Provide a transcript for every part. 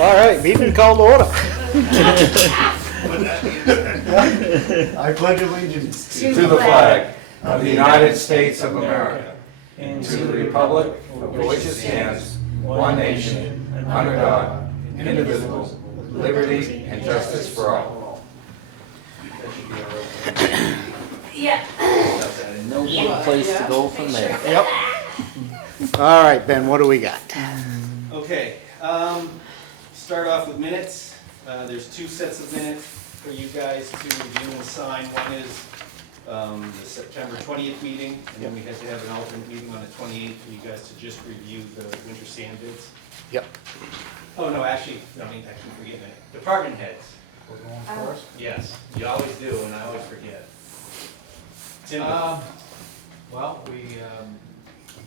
All right, meeting called to order. I pledge allegiance To the flag of the United States of America and to the republic for which it stands, one nation, under God, indivisible, with liberty and justice for all. Yeah. No good place to go from there. Yep. All right, Ben, what do we got? Okay, start off with minutes. There's two sets of minutes for you guys to review and sign. One is the September 20th meeting, and then we had to have an alternate meeting on the 28th for you guys to just review the winter sand bids. Yep. Oh, no, actually, I keep forgetting it. Department heads. We're going first? Yes, you always do, and I always forget. Tim, Well, we're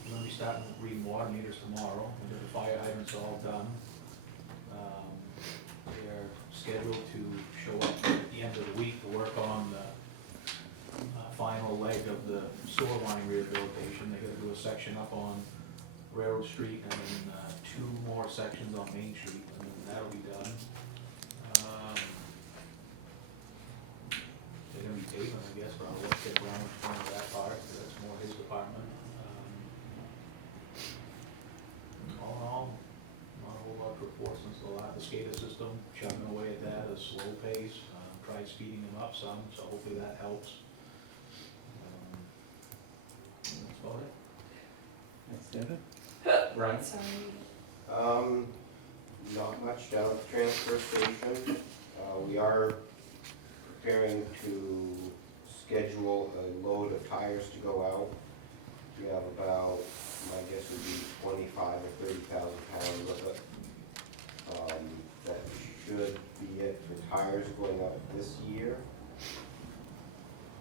gonna be starting reading water meters tomorrow. We did the fire hydrants all done. They're scheduled to show up at the end of the week to work on the final leg of the sewer line rehabilitation. They gotta do a section up on Railroad Street and then two more sections on Main Street, and then that'll be done. They're gonna be paving, I guess, but I'll let Ted Brown explain that part, because that's more his department. All in all, not a whole lot to report since the SCADA system, chugging away at that at a slow pace. Tried speeding them up some, so hopefully that helps. That's about it. Brian? Not much down at the transfer station. We are preparing to schedule a load of tires to go out. We have about, my guess would be 25 or 30,000 pounds of it. That should be it for tires going out this year,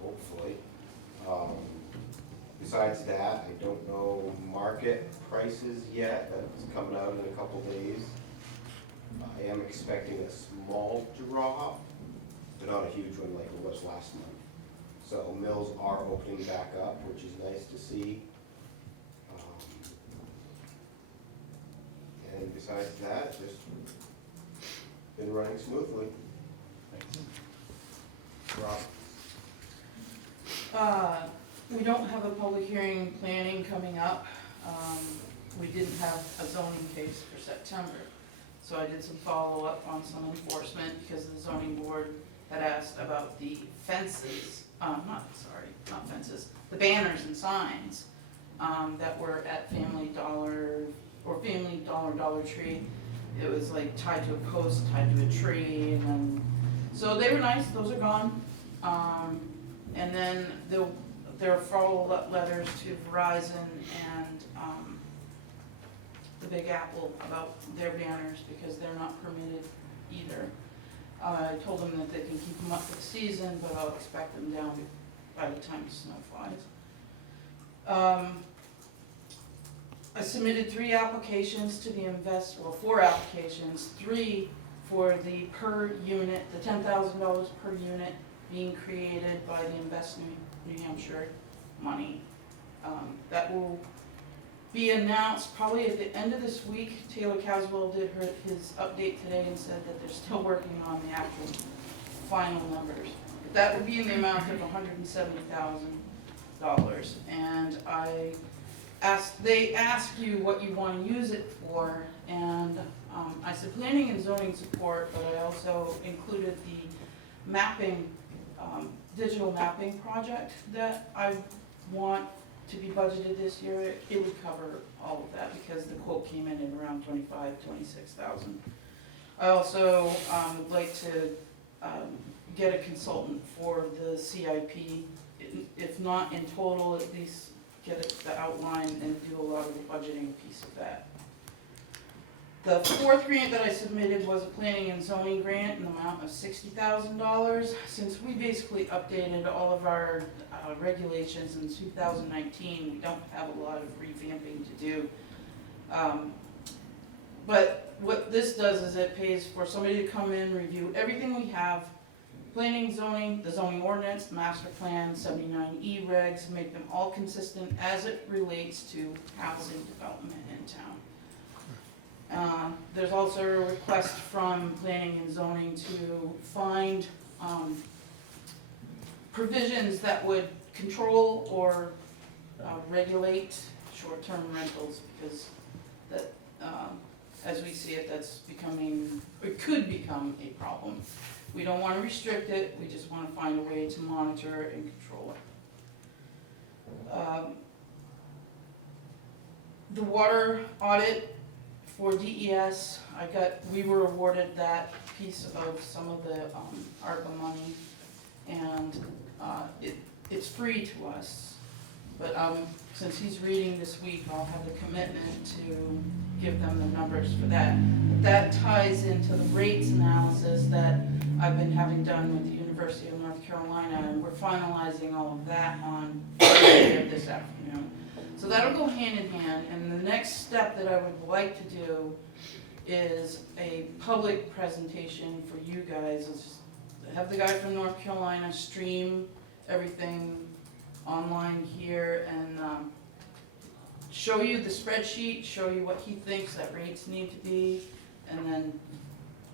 hopefully. Besides that, I don't know market prices yet. That's coming out in a couple days. I am expecting a small drop, but not a huge one like it was last month. So mills are opening back up, which is nice to see. And besides that, just been running smoothly. Rob? We don't have a public hearing planning coming up. We didn't have a zoning case for September, so I did some follow-up on some enforcement because the zoning board had asked about the fences, not fences, the banners and signs that were at Family Dollar or Family Dollar Tree. It was like tied to a post, tied to a tree, and then, so they were nice, those are gone. And then there are follow-up letters to Verizon and the Big Apple about their banners because they're not permitted either. I told them that they can keep them up for the season, but I'll expect them down by the time the snow flies. I submitted 3 applications to the 4 applications, 3 for the per unit, the $10,000 per unit being created by the Invest New Hampshire money. That will be announced probably at the end of this week. Taylor Caswell did his update today and said that they're still working on the actual final numbers. That would be in the amount of $170,000. And they ask you what you want to use it for, and I said planning and zoning support, but I also included the mapping, digital mapping project that I want to be budgeted this year. It would cover all of that because the quote came in at around $26,000. I also would like to get a consultant for the CIP, if not in total, at least get the outline and do a lot of the budgeting piece of that. The 4th grant that I submitted was a planning and zoning grant in the amount of $60,000. Since we basically updated all of our regulations in 2019, we don't have a lot of revamping to do. But what this does is it pays for somebody to come in, review everything we have, planning, zoning, the zoning ordinance, the master plan, 79E regs, make them all consistent as it relates to housing development in town. There's also a request from planning and zoning to find provisions that would control or regulate short-term rentals, because that, as we see it, that's becoming, it could become a problem. We don't want to restrict it, we just want to find a way to monitor and control it. The water audit for DES, we were awarded that piece of some of the ARPA money, and it's free to us. But since he's reading this week, I'll have the commitment to give them the numbers for that. But that ties into the rates analysis that I've been having done with the University of North Carolina, and we're finalizing all of that on Friday of this afternoon. So that'll go hand in hand, and the next step that I would like to do is a public presentation for you guys. It's just have the guy from North Carolina stream everything online here and show you the spreadsheet, show you what he thinks that rates need to be, and then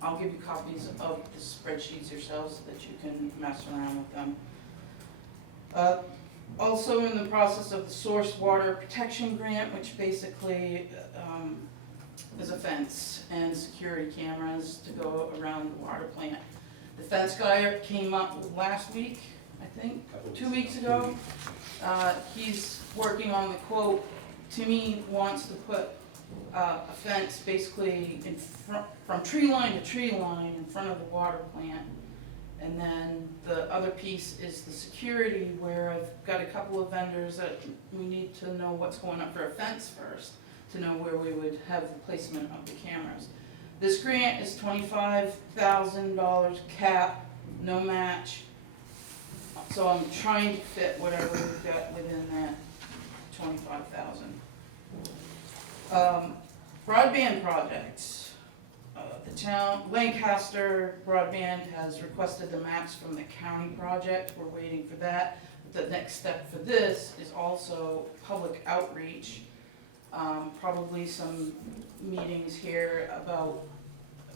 I'll give you copies of the spreadsheets yourselves so that you can mess around with them. Also in the process of the source water protection grant, which basically is a fence and security cameras to go around the water plant. The fence guy came up last week, I think, 2 weeks ago. He's working on the quote. Timmy wants to put a fence basically in front, from tree line to tree line in front of the water plant. And then the other piece is the security, where I've got a couple of vendors that we need to know what's going up for a fence first, to know where we would have the placement of the cameras. This grant is $25,000 cap, no match. So I'm trying to fit whatever we've got within that 25,000. Broadband projects. The town, Lancaster Broadband has requested the maps from the county project. We're waiting for that. The next step for this is also public outreach. Probably some meetings here about,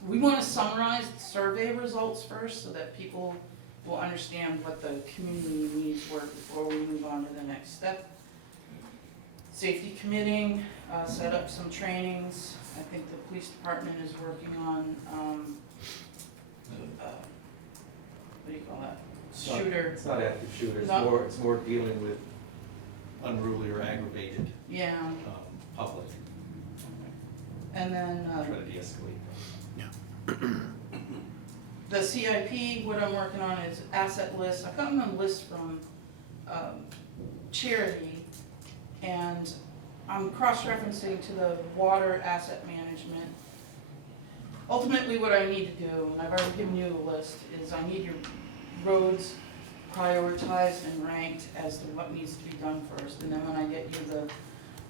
we want to summarize the survey results first so that people will understand what the community needs were before we move on to the next step. Safety committing, set up some trainings. I think the police department is working on, what do you call that? Shooter. It's not active shooter, No. it's more dealing with unruly or aggravated Yeah, public, and then try to de-escalate. the CIP, what I'm working on is asset lists. I've gotten a list from Charity, and I'm cross-referencing to the water asset management. Ultimately, what I need to do, and I've already given you a list, is I need your roads prioritized and ranked as to what needs to be done first, and then when I get you the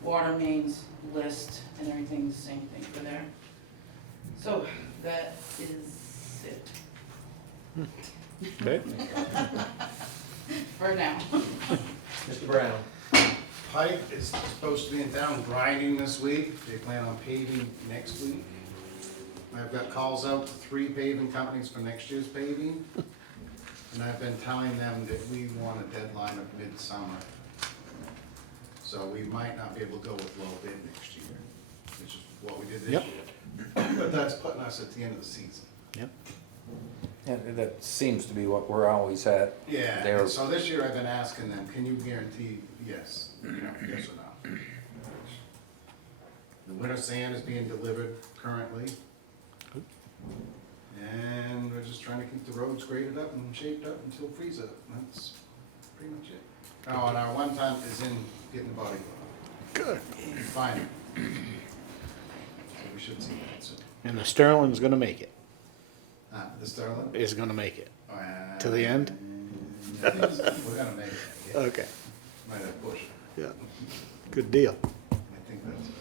water mains list and everything, the same thing for there. So that is it. Okay. For now. Mr. Brown? Pike is supposed to be in town grinding this week. They plan on paving next week. I've got calls out to 3 paving companies for next year's paving. And I've been telling them that we want a deadline of midsummer. So we might not be able to go with low bid next year, which is what we did this Yep. year. But that's putting us at the end of the season. Yep. And that seems to be what we're always at. Yeah, There. and so this year I've been asking them, can you guarantee yes, yes or no? The winter sand is being delivered currently. And we're just trying to keep the roads graded up and shaped up until freeze up. That's pretty much it. Oh, and our one ton is in getting the body. Good. Fine. So we should see that soon. And the Sterling's gonna make it, The Sterling? is gonna make it. To the end? We're gonna make it, yeah. Okay. Might have to push it. Yeah. Good deal. I think that's it.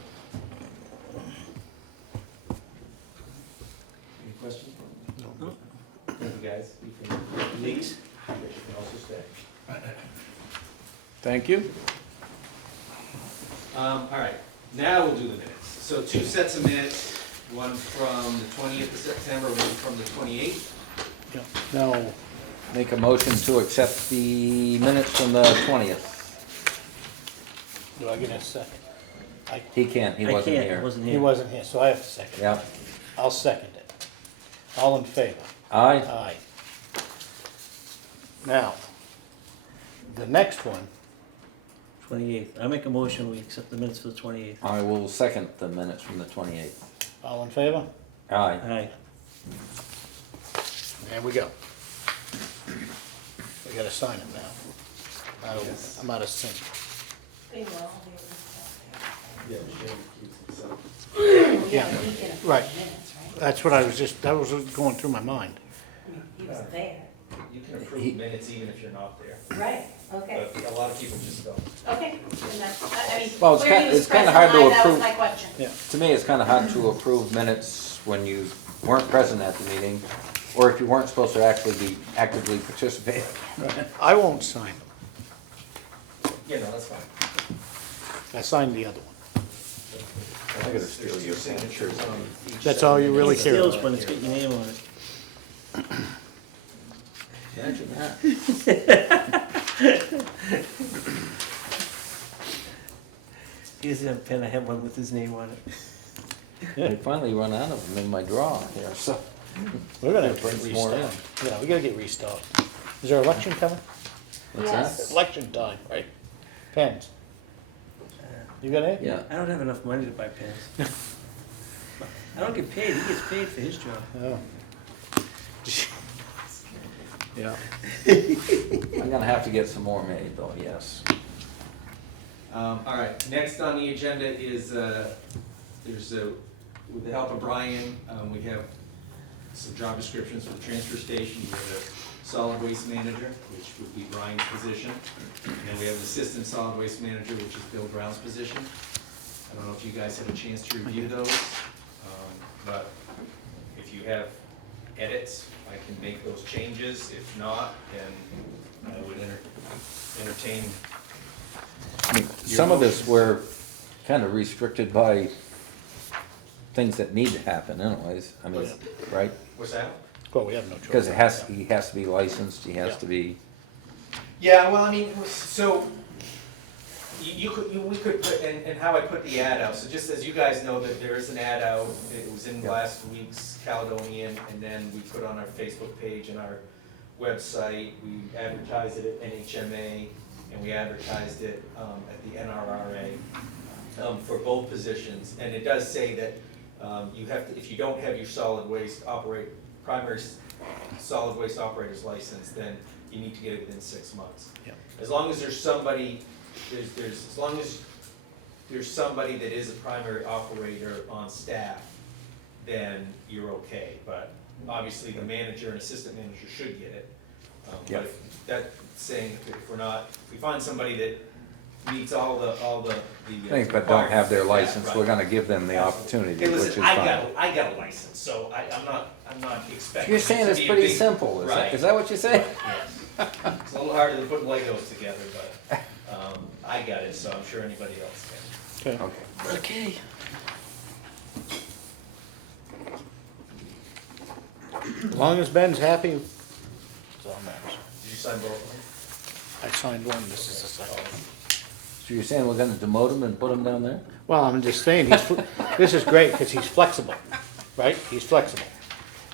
Any questions? No. Thank you, guys. You can leave, but you can also stay. Thank you. All right, now we'll do the minutes. So 2 sets of minutes. one from the 20th of September, one from the 28th. Now, make a motion to accept the minutes from the 20th. Do I get a second? He can't, he wasn't here. He wasn't here, so I have to second. Yeah, I'll second it. All in favor? aye, Aye. Now, the next one, 28th. I make a motion, we accept the minutes for the 28th. I will second the minutes from the 28th. all in favor? Aye. Aye. There we go. We gotta sign it now. I'm out of sync. Yeah, Right. That's what I was just, that was going through my mind. he was there. You can approve minutes even if you're not there, Right, okay, but a lot of people just don't. okay. And that's, I mean, Well, it's where he ki- was it's kinda present hard to live, that approve. was my question. Yeah. To me, it's kinda hard to approve minutes when you weren't present at the meeting, or if you weren't supposed to actually be actively participating. I won't sign them. Yeah, no, that's fine. I signed the other one. I gotta steal There's your two signatures on each. That's set. all you really care Steals about. when it's got your name on it. Imagine that. He doesn't have a pen, I have one with his name on it. I finally run out of them in my drawer here, so. We're gonna have to Bring get some more in. restocked. Yeah, we gotta get restocked. Is there election coming? What's Yes. Election time, right? Pens. You got any? Yeah. I don't have enough money to buy pens. I don't get paid, he gets paid for his job. Oh. Yeah. I'm gonna have to get some more made though, yes. All right, next on the agenda is, with the help of Brian, we have some job descriptions for the transfer station. We have a solid waste manager, which would be Brian's position. And then we have an assistant solid waste manager, which is Bill Brown's position. I don't know if you guys had a chance to review those, but if you have edits, I can make those changes. If not, then I would entertain. I mean, some of this we're kind of restricted by things that need to happen anyways, I mean, right? What's that? Well, we have no choice. Because he has to be licensed, he has to be, Yeah, well, I mean, so, we could put, and how I put the ad out, so just as you guys know that there is an ad out, it was in last week's Caledonian, and then we put on our Facebook page and our website, we advertised it at NHMA, and we advertised it, at the NRRA, for both positions, and it does say that, you have to, if you don't have your primary solid waste operator's license, then you need to get it within 6 months. Yeah. As long as there's somebody, as long as there's somebody that is a primary operator on staff, then you're okay, but obviously the manager and assistant manager should get it. Yeah. But if that's saying, if we find somebody that meets all the things, but don't have their requirements, license, right. we're gonna give them the opportunity, Hey, which is listen, fine. I got a license, so I'm not expecting. You're it saying to it's be a pretty big- simple, Right. is that what you say? Yes. It's a little harder than putting Legos together, but, I got it, so I'm sure anybody else can. Okay. Okay. Okay. As long as Ben's happy, that's all that matters. Did you sign both of them? I signed one, this is the second. So you're saying we're gonna demote him and put him down there? Well, I'm just saying, this is great, because he's flexible, right? He's flexible.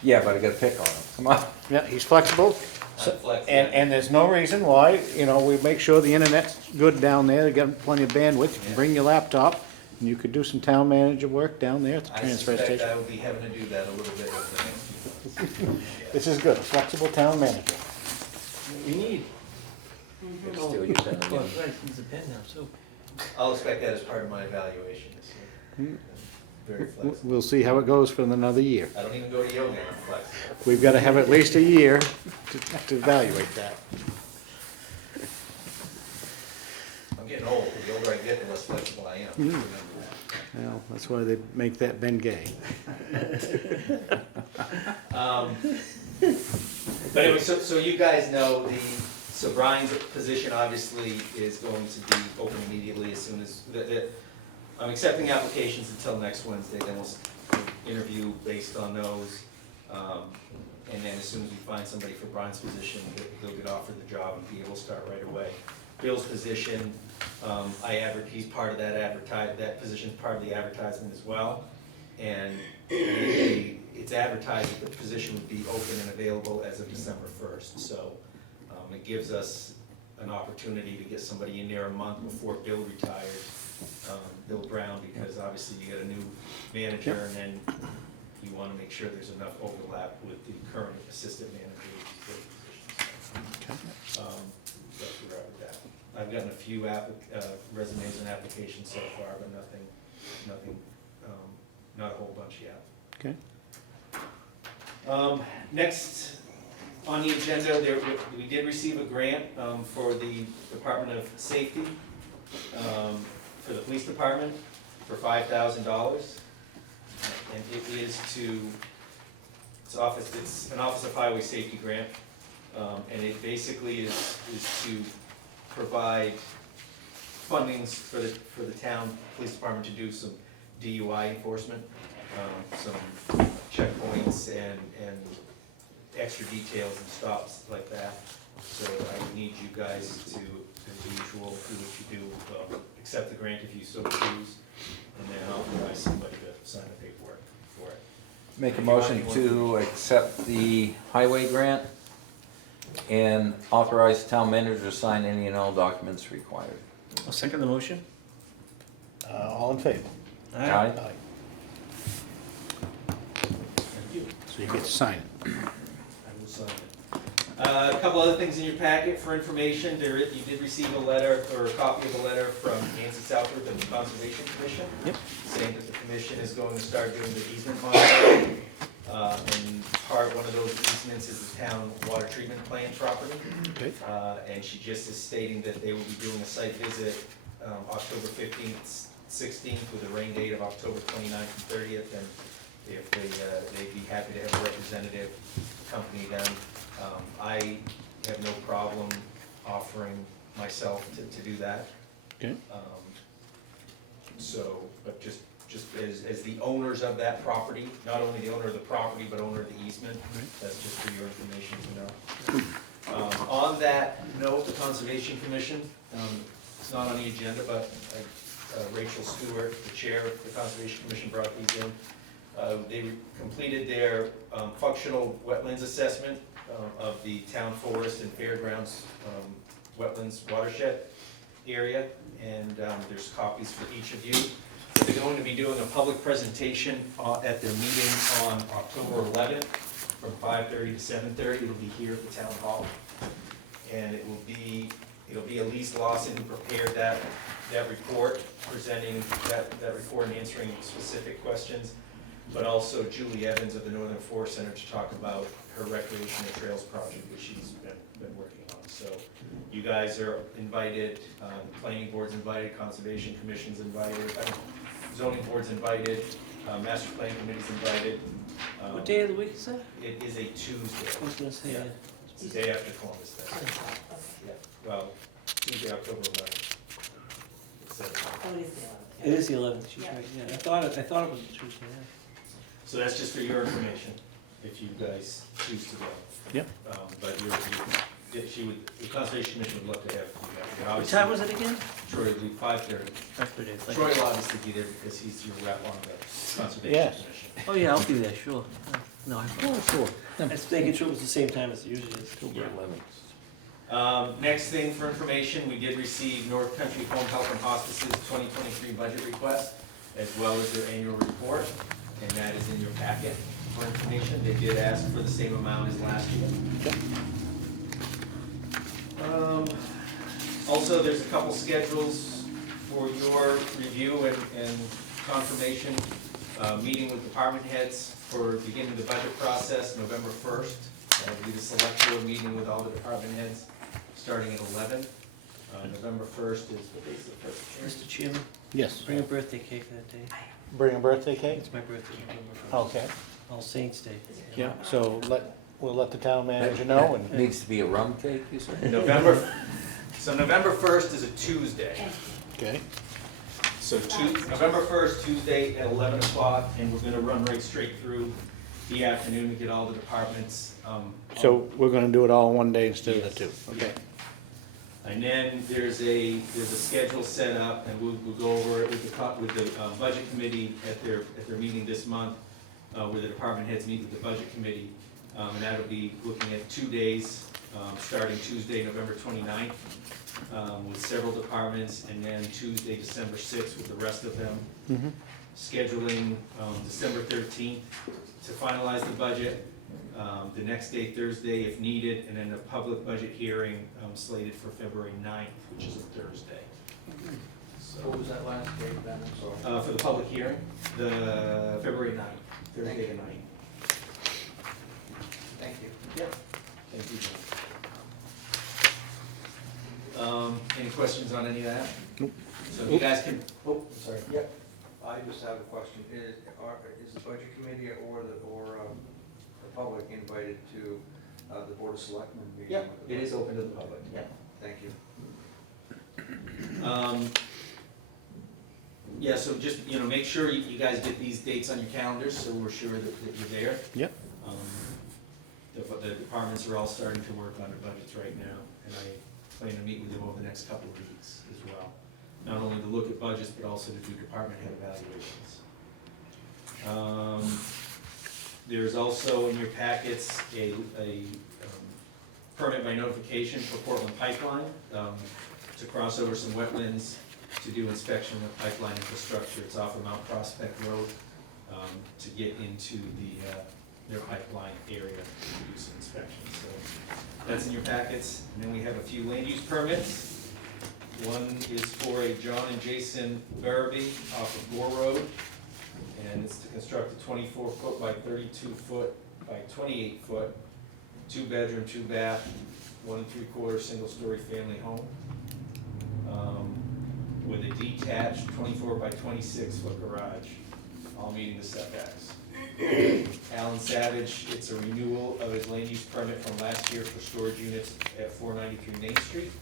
Yeah, but I gotta pick on him, come on. Yeah, he's flexible, so- I'm flexible. and there's no reason why, we make sure the internet's good down there, they got plenty of bandwidth, you can bring your laptop, and you could do some town manager work down there at the I transfer suspect station. I will be having to do that a little bit over the next few months. This is good, a flexible town manager. We need. Steal your pen Oh, again. right, he's a pen now, too. I'll expect that as part of my evaluation this year. Very flexible. We'll see how it goes for another year. I don't even go to yoga, I'm flexible. We've gotta have at least a year to evaluate that. I'm getting old, the older I get, the less flexible I am. Remember that. Well, that's why they make that Ben Gay. But anyway, so you guys know so Brian's position obviously is going to be open immediately as soon as, I'm accepting applications until next Wednesday, then we'll interview based on those. And then as soon as we find somebody for Brian's position, they'll get offered the job and be able to start right away. Bill's position, he's part of that position's part of the advertisement as well. And it's advertised that the position would be open and available as of December 1st. So it gives us an opportunity to get somebody in there a month before Bill retired, Bill Brown, because obviously you get a new manager and then you want to make sure there's enough overlap with the current assistant manager of these positions. That's where we're at with that. I've gotten a few resumes and applications so far, but nothing, not a whole bunch yet. Okay. Next on the agenda, we did receive a grant for the Department of Safety, for the police department, for $5,000. And it is it's an Office of Highway Safety grant, and it basically is to provide fundings for the town police department to do some DUI enforcement, some checkpoints and extra details and stops like that. So I need you guys to, as usual, do what you do, accept the grant if you so choose, and then authorize somebody to sign the paperwork for it. Make a motion to accept the highway grant and authorize the town manager to sign any and all documents required. I'll second the motion. All in favor? Aye. Thank you. So you get to sign it. I will sign it. A couple other things in your packet for information. You did receive a letter, or a copy of a letter from Lancaster Selctboard of the Conservation Commission. Yep. Saying that the commission is going to start doing the easement monitoring. And one of those easements is the town water treatment plant property. Okay. And she just is stating that they will be doing a site visit October 15th, 16th, with a rain date of October 29th and 30th. And if they'd be happy to have a representative accompany them. I have no problem offering myself to do that. Okay. So, but just as the owners of that property, not only the owner of the property, but owner of the easement, that's just for your information to know. On that note, the Conservation Commission, it's not on the agenda, but Rachel Stewart, the chair of the Conservation Commission, brought these in. They completed their functional wetlands assessment of the town forest and fairgrounds wetlands watershed area, and there's copies for each of you. They're going to be doing a public presentation at their meeting on October 11th from 5:30 to 7:30. It'll be here at the town hall, and it'll be Elise Lawson who prepared that report, presenting that report and answering specific questions, but also Julie Evans of the Northern Forest Center to talk about her recreational trails project, which she's been working on. So you guys are invited, the planning board's invited, conservation commission's invited, zoning board's invited, master plan committee's invited. What day of the week is that? It is a Tuesday. I was gonna say, Yeah. It's the day after Columbus Day. Yeah, well, Tuesday, October 11th. It's, Oh, it is the 11th. it is the 11th, she's Yeah. right, yeah, I thought it was a Tuesday, yeah. So that's just for your information, if you guys choose to go. Yep. But the Conservation Commission would love to have you guys. What time was it again? Troy would be 5:30. After day, thank Troy you. will obviously be there because he's your rep on the Conservation Yes. Commission. Oh, yeah, I'll be there, sure. No, Oh, sure. I was making sure it was the same time as it usually is. October 11th. Next thing for information, we did receive North Country Home Health and Hospice's 2023 budget request, as well as their annual report, and that is in your packet for information. They did ask for the same amount as last year. Also, there's a couple schedules for your review and confirmation. Meeting with department heads for beginning the budget process, November 1st. That'll be the select board meeting with all the department heads, starting at 11. November 1st is, what day is the first? Mr. Chairman, Yes. bring a birthday cake that day. Bring a birthday cake? It's my birthday, November 1st. Okay. All Saints Day. Yeah, so we'll let the town manager know It and, needs to be a rum cake, you said? November 1st is a Tuesday. okay. So November 1st, Tuesday at 11 o'clock, and we're gonna run right straight through the afternoon to get all the departments. So we're gonna do it all in one day instead of the two, Yes. okay? And then there's a schedule set up, and we'll go over it with the budget committee at their meeting this month, where the department heads meet with the budget committee. And that'll be looking at 2 days, starting Tuesday, November 29th, with several departments, and then Tuesday, December 6th with the rest of them. Mhm. Scheduling December 13th to finalize the budget. The next day, Thursday, if needed, and then a public budget hearing slated for February 9th, which is a Thursday. What was that last date, Ben? I'm sorry. For the public hearing, the February 9th, Thursday the 9th. Thank you. Yep. Thank you, John. Any questions on any of that? Nope. So if you guys can, oh, sorry. Yep. I just have a question. Is the budget committee or the public invited to the Board of Selectmen meeting? Yep, it is open to the public, yeah. Thank you. Yeah, so just, make sure you guys get these dates on your calendars, so we're sure that you're there. Yep. The departments are all starting to work on their budgets right now, and I plan to meet with them over the next couple of weeks as well. Not only to look at budgets, but also to do department head evaluations. There's also in your packets a permit by notification for Portland Pipeline to cross over some wetlands to do inspection of pipeline infrastructure. It's off of Mount Prospect Road to get into their pipeline area to do some inspection. So that's in your packets. And then we have a few land use permits. One is for a John and Jason Barabee off of Moore Road. And it's to construct a 24-foot by 32-foot by 28-foot, 2-bedroom, 2-bath, 1 3/4 single-story family home, with a detached 24 by 26-foot garage, all meeting the setbacks. Alan Savage, it's a renewal of his land use permit from last year for storage units at 493 Main Street,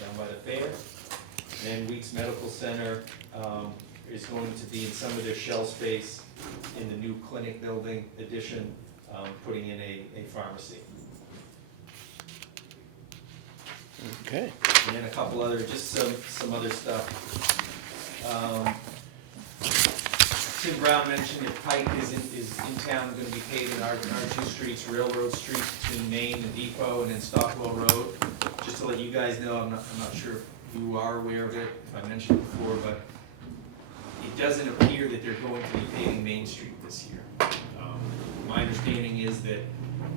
down by the fair. And Weeks Medical Center is going to be in some of their shell space in the new clinic building addition, putting in a pharmacy. Okay. And then a couple other, just some other stuff. Tim Brown mentioned that Pike is in town, gonna be paving our two streets, Railroad Street between Main and Depot, and then Stockwell Road. Just to let you guys know, I'm not sure if you are aware of it, if I mentioned it before, but it doesn't appear that they're going to be paving Main Street this year. My understanding is that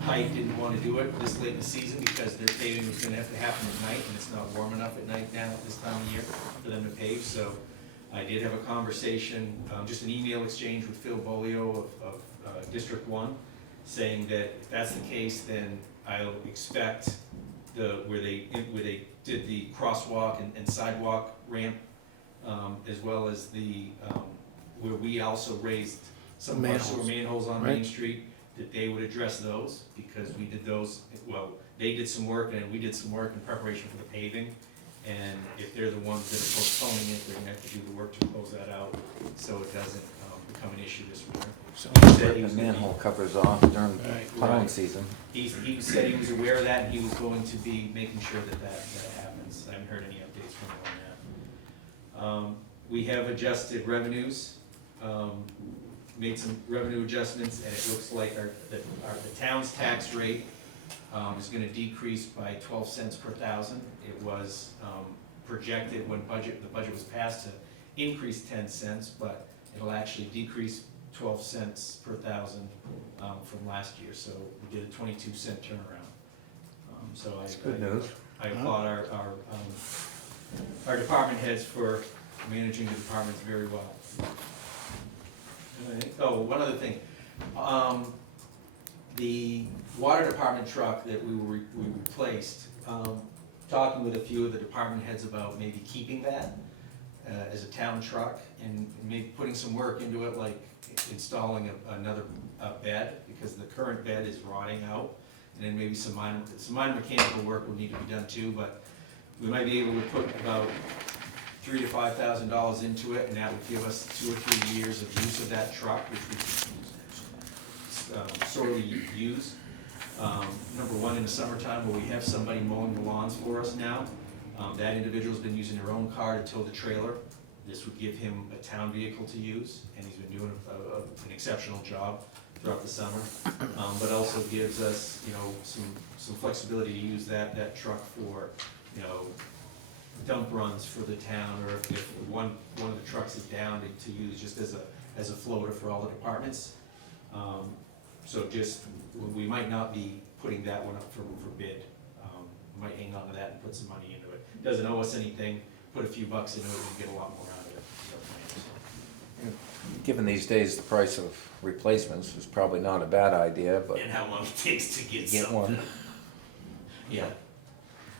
Pike didn't want to do it this late in the season because their paving was gonna have to happen at night, and it's not warm enough at night now at this time of year for them to pave, so I did have a conversation, just an email exchange with Phil Bolio of District 1, saying that if that's the case, then I'll expect where they did the crosswalk and sidewalk ramp, as well as where we also raised some of our sewer manholes on Main Street, that they would address those, because we did those, well, they did some work and we did some work in preparation for the paving. And if they're the ones that are postponing it, they're gonna have to do the work to close that out, so it doesn't become an issue this winter. So He said he the was gonna be- manhole covers off during plowing Right. season. He said he was aware of that, and he was going to be making sure that happens. I haven't heard any updates from him on that. We have adjusted revenues, made some revenue adjustments, and it looks like the town's tax rate is gonna decrease by 12 cents per thousand. It was projected when the budget was passed to increase 10 cents, but it'll actually decrease 12 cents per thousand from last year, so we did a 22-cent turnaround. So That's good news. I applaud our department heads for managing the departments very well. Oh, one other thing. The water department truck that we replaced, talking with a few of the department heads about maybe keeping that as a town truck and maybe putting some work into it, like installing another bed, because the current bed is rotting out. And then maybe some minor mechanical work will need to be done too, but we might be able to put about $3,000 to $5,000 into it, and that would give us 2 or 3 years of use of that truck, which we sorely use. Number one, in the summertime, where we have somebody mowing the lawns for us now, that individual's been using their own car to tow the trailer. This would give him a town vehicle to use, and he's been doing an exceptional job throughout the summer. But also gives us, some flexibility to use that truck for, dump runs for the town, or if one of the trucks is down, to use just as a floater for all the departments. So we might not be putting that one up for bid. We might hang on to that and put some money into it. Doesn't owe us anything, put a few bucks into it and get a lot more out of it. Given these days, the price of replacements is probably not a bad idea, but And how long it takes to get get something. one. Yeah,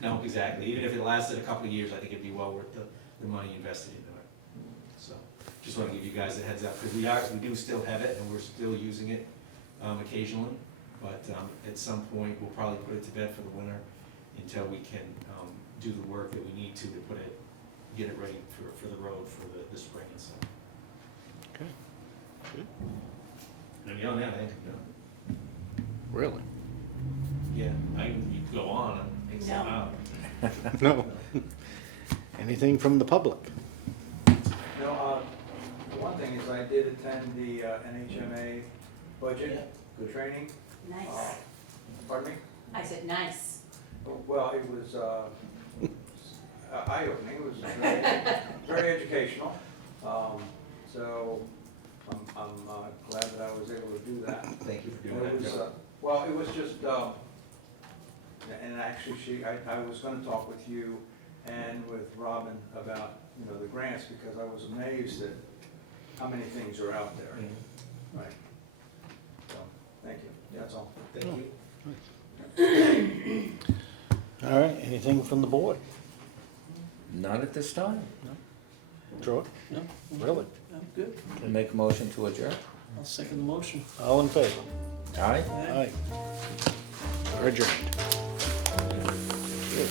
no, exactly, even if it lasted a couple of years, I think it'd be well worth the money invested into it. So, just wanna give you guys a heads up, because we do still have it, and we're still using it, occasionally, but, at some point, we'll probably put it to bed for the winter until we can, do the work that we need to get it ready for the road for the spring and summer. Okay. Good. And beyond that, I think I'm done. Really? Yeah, you could go on and make some No. out. No. Anything from the public? No, the one thing is I did attend the NHMA budget training. Nice. Pardon me? I said nice. Well, it was eye-opening, it was very educational. So I'm glad that I was able to do that. Thank you for doing It that, was, Joe. well, it was just, and actually I was gonna talk with you and with Robin about, the grants, because I was amazed at how many things are out there. Right. So, thank you, that's all. Thank you. All right, anything from the board? Not at this time. Troy? No, Really? I'm good. Make a motion to adjourn. I'll second the motion. All in favor? Aye? Aye. We're adjourned. Good.